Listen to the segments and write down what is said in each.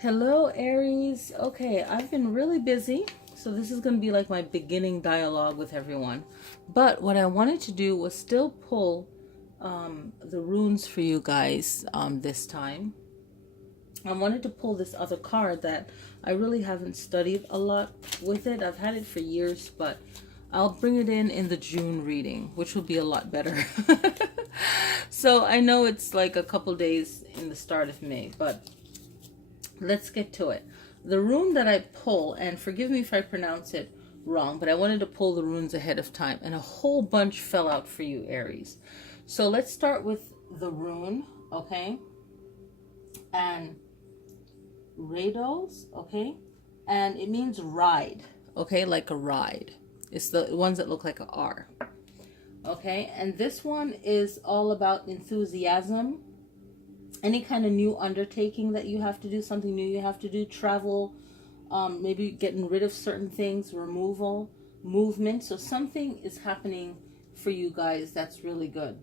Hello, Aries. Okay, I've been really busy, so this is going to be like my beginning dialogue with everyone. But what I wanted to do was still pull the runes for you guys this time. I wanted to pull this other card that I really haven't studied a lot with it. I've had it for years, but I'll bring it in the June reading, which will be a lot better. So I know it's like a couple days in the start of May, but let's get to it. The rune that I pull, and forgive me if I pronounce it wrong, but I wanted to pull the runes ahead of time, and a whole bunch fell out for you, Aries. So let's start with the rune, okay? And Rados, okay? And it means ride, okay? Like a ride. It's the ones that look like a R, okay? And this one is all about enthusiasm. Any kind of new undertaking that you have to do, something new you have to do, travel, maybe getting rid of certain things, removal, movement. So something is happening for you guys that's really good.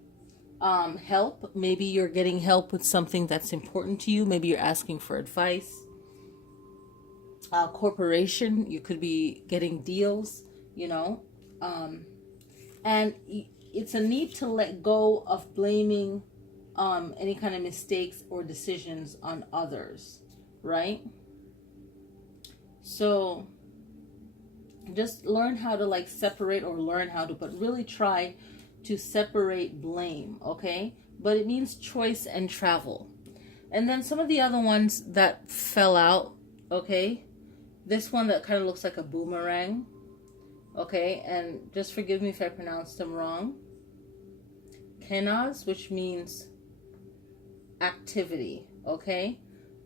Help, maybe you're getting help with something that's important to you. Maybe you're asking for advice. Corporation, you could be getting deals, you know. And it's a need to let go of blaming any kind of mistakes or decisions on others, right? So just learn how to like separate, or learn how to, but really try to separate blame, okay? But it means choice and travel. And then some of the other ones that fell out, okay? This one that kind of looks like a boomerang, okay? And just forgive me if I pronounced them wrong. Kenaz, which means activity, okay?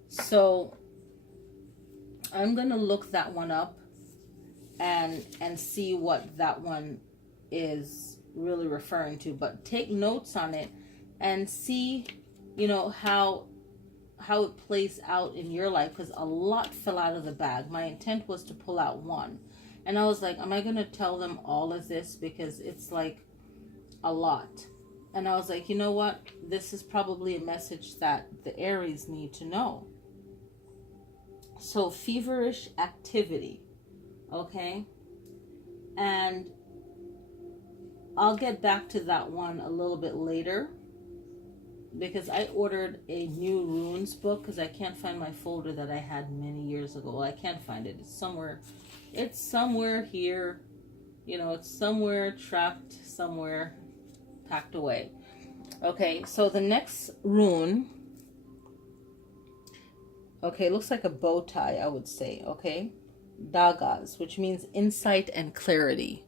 So I'm gonna look that one up and see what that one is really referring to, but take notes on it and see, you know, how it plays out in your life, because a lot fell out of the bag. My intent was to pull out one, and I was like, am I gonna tell them all of this, because it's like a lot. And I was like, you know what? This is probably a message that the Aries need to know. So feverish activity, okay? And I'll get back to that one a little bit later, because I ordered a new runes book, because I can't find my folder that I had many years ago. Well, I can't find it. It's somewhere here. You know, it's somewhere trapped somewhere, packed away. Okay, so the next rune, okay, looks like a bow tie, I would say, okay? Dagas, which means insight and clarity.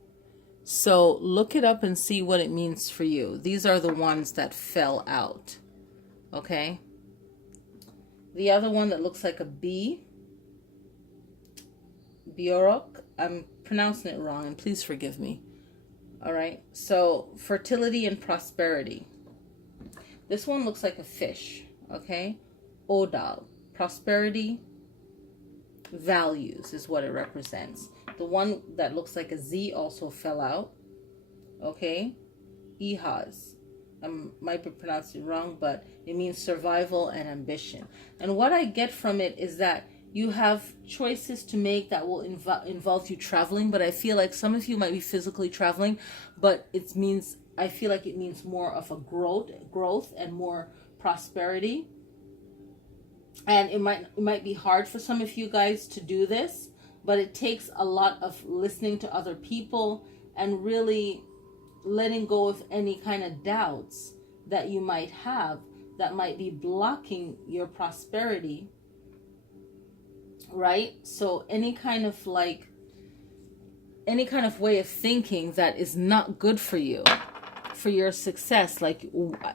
So look it up and see what it means for you. These are the ones that fell out, okay? The other one that looks like a bee, Biorok, I'm pronouncing it wrong, and please forgive me. All right, so fertility and prosperity. This one looks like a fish, okay? Odal, prosperity, values is what it represents. The one that looks like a Z also fell out, okay? Ihaz, I might be pronouncing it wrong, but it means survival and ambition. And what I get from it is that you have choices to make that will involve you traveling, but I feel like some of you might be physically traveling, but I feel like it means more of a growth and more prosperity. And it might be hard for some of you guys to do this, but it takes a lot of listening to other people and really letting go of any kind of doubts that you might have that might be blocking your prosperity. Right? So any kind of way of thinking that is not good for you, for your success, like,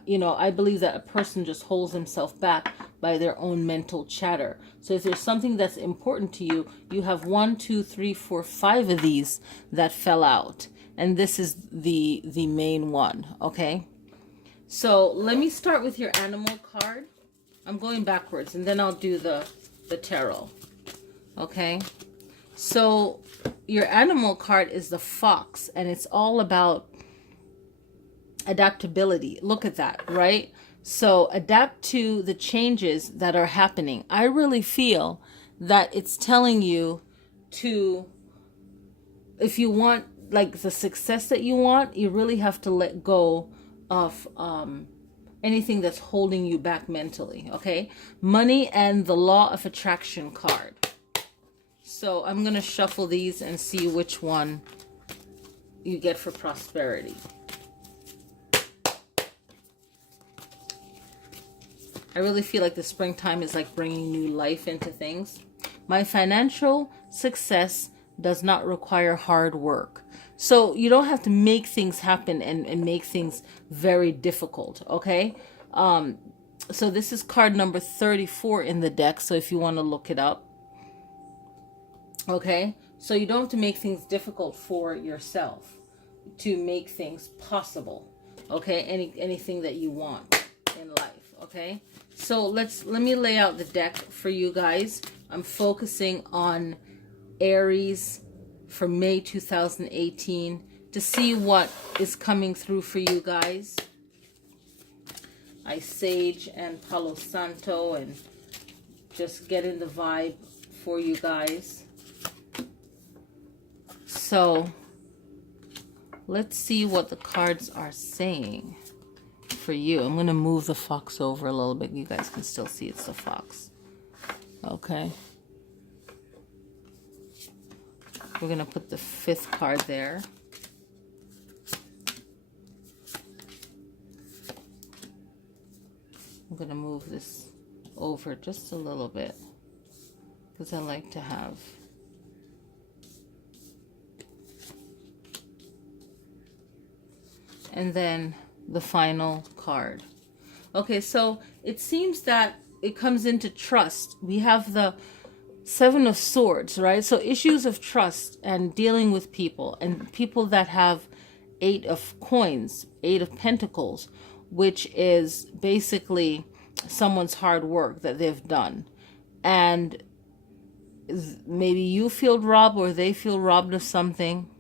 you know, I believe that a person just holds himself back by their own mental chatter. So if there's something that's important to you, you have 1, 2, 3, 4, 5 of these that fell out, and this is the main one, okay? So let me start with your animal card. I'm going backwards, and then I'll do the tarot. Okay, so your animal card is the fox, and it's all about adaptability. Look at that, right? So adapt to the changes that are happening. I really feel that it's telling you to, if you want like the success that you want, you really have to let go of anything that's holding you back mentally. Okay, money and the law of attraction card. So I'm gonna shuffle these and see which one you get for prosperity. I really feel like the springtime is like bringing new life into things. My financial success does not require hard work. So you don't have to make things happen and make things very difficult, okay? So this is card number 34 in the deck, so if you want to look it up. Okay? So you don't have to make things difficult for yourself to make things possible. Okay? Anything that you want in life, okay? So let me lay out the deck for you guys. I'm focusing on Aries for May 2018 to see what is coming through for you guys. I Sage and Palo Santo and just getting the vibe for you guys. So let's see what the cards are saying for you. I'm going to move the fox over a little bit. You guys can still see it's the fox. Okay. We're going to put the 5th card there. I'm going to move this over just a little bit because I like to have and then the final card. Okay, so it seems that it comes into trust. We have the 7 of Swords, right? So issues of trust and dealing with people, and people that have 8 of Coins, 8 of Pentacles, which is basically someone's hard work that they've done. And maybe you feel robbed or they feel robbed of something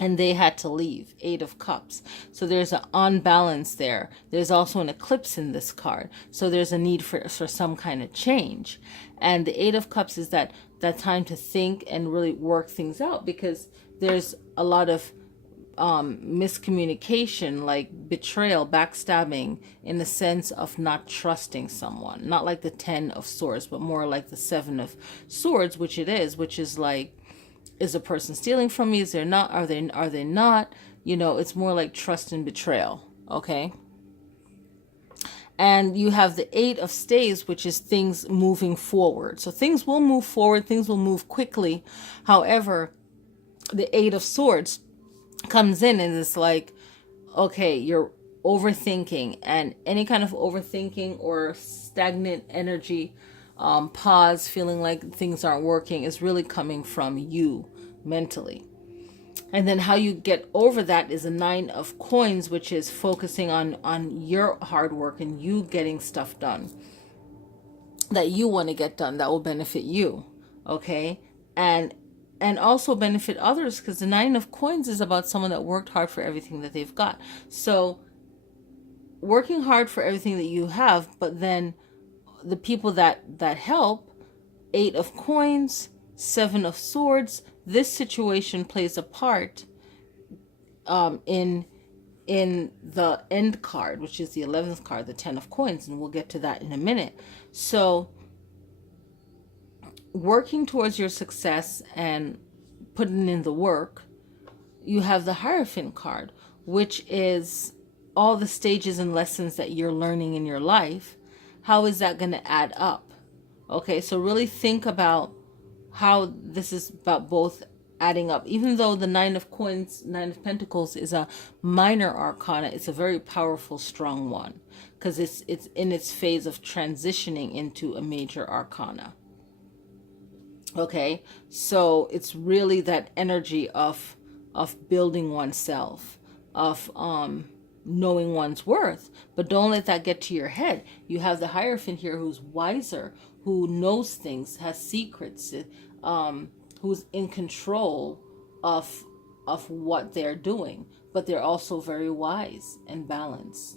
and they had to leave. 8 of Cups. So there's an unbalance there. There's also an eclipse in this card. So there's a need for some kind of change. And the 8 of Cups is that time to think and really work things out, because there's a lot of miscommunication, like betrayal, backstabbing, in the sense of not trusting someone. Not like the 10 of Swords, but more like the 7 of Swords, which is like, is a person stealing from me? Is there not? Are they not? You know, it's more like trust and betrayal. Okay. And you have the 8 of Staves, which is things moving forward. So things will move forward. Things will move quickly. However, the 8 of Swords comes in and it's like, okay, you're overthinking, and any kind of overthinking or stagnant energy, pause, feeling like things aren't working, is really coming from you mentally. And then how you get over that is a 9 of Coins, which is focusing on your hard work and you getting stuff done that you want to get done that will benefit you. Okay. And also benefit others, because the 9 of Coins is about someone that worked hard for everything that they've got. So working hard for everything that you have, but then the people that help, 8 of Coins, 7 of Swords, this situation plays a part in the end card, which is the 11th card, the 10 of Coins, and we'll get to that in a minute. So working towards your success and putting in the work, you have the Hierophant card, which is all the stages and lessons that you're learning in your life. How is that going to add up? Okay, so really think about how this is about both adding up. Even though the 9 of Coins, 9 of Pentacles is a minor arcana, it's a very powerful, strong one, because it's in its phase of transitioning into a major arcana. Okay, so it's really that energy of building oneself, of knowing one's worth. But don't let that get to your head. You have the Hierophant here who's wiser, who knows things, has secrets, who's in control of what they're doing, but they're also very wise and balanced.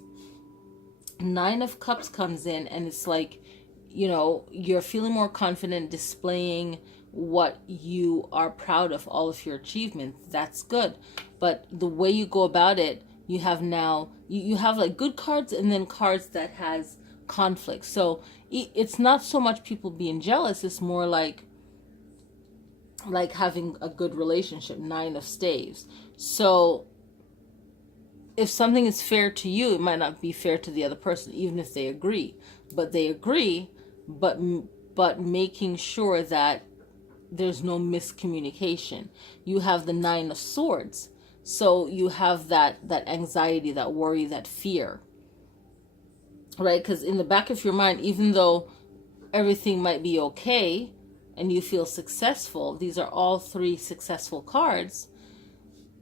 Nine of Cups comes in, and it's like, you know, you're feeling more confident, displaying what you are proud of, all of your achievements. That's good. But the way you go about it, you have now, you have like good cards and then cards that has conflict. So it's not so much people being jealous, it's more like having a good relationship. Nine of Staves. So if something is fair to you, it might not be fair to the other person, even if they agree. But they agree, but making sure that there's no miscommunication. You have the Nine of Swords, so you have that anxiety, that worry, that fear, right? Because in the back of your mind, even though everything might be okay and you feel successful, these are all three successful cards.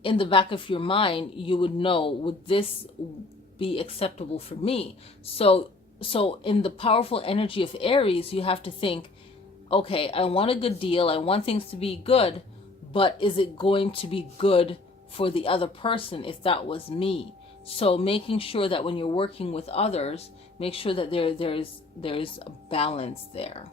In the back of your mind, you would know, would this be acceptable for me? So in the powerful energy of Aries, you have to think, okay, I want a good deal, I want things to be good, but is it going to be good for the other person if that was me? So making sure that when you're working with others, make sure that there's a balance there.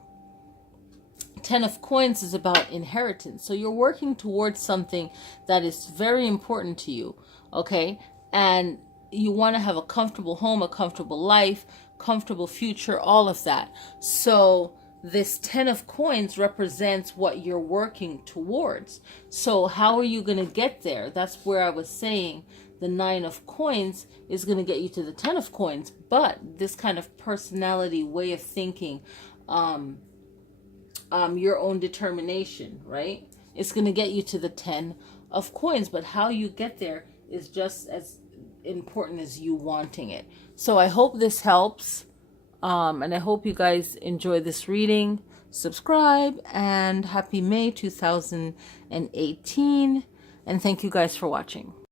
Ten of Coins is about inheritance. So you're working towards something that is very important to you, okay? And you want to have a comfortable home, a comfortable life, comfortable future, all of that. So this Ten of Coins represents what you're working towards. So how are you going to get there? That's where I was saying the Nine of Coins is going to get you to the Ten of Coins. But this kind of personality, way of thinking, your own determination, right? It's going to get you to the Ten of Coins, but how you get there is just as important as you wanting it. So I hope this helps, and I hope you guys enjoy this reading. Subscribe, and happy May 2018, and thank you guys for watching.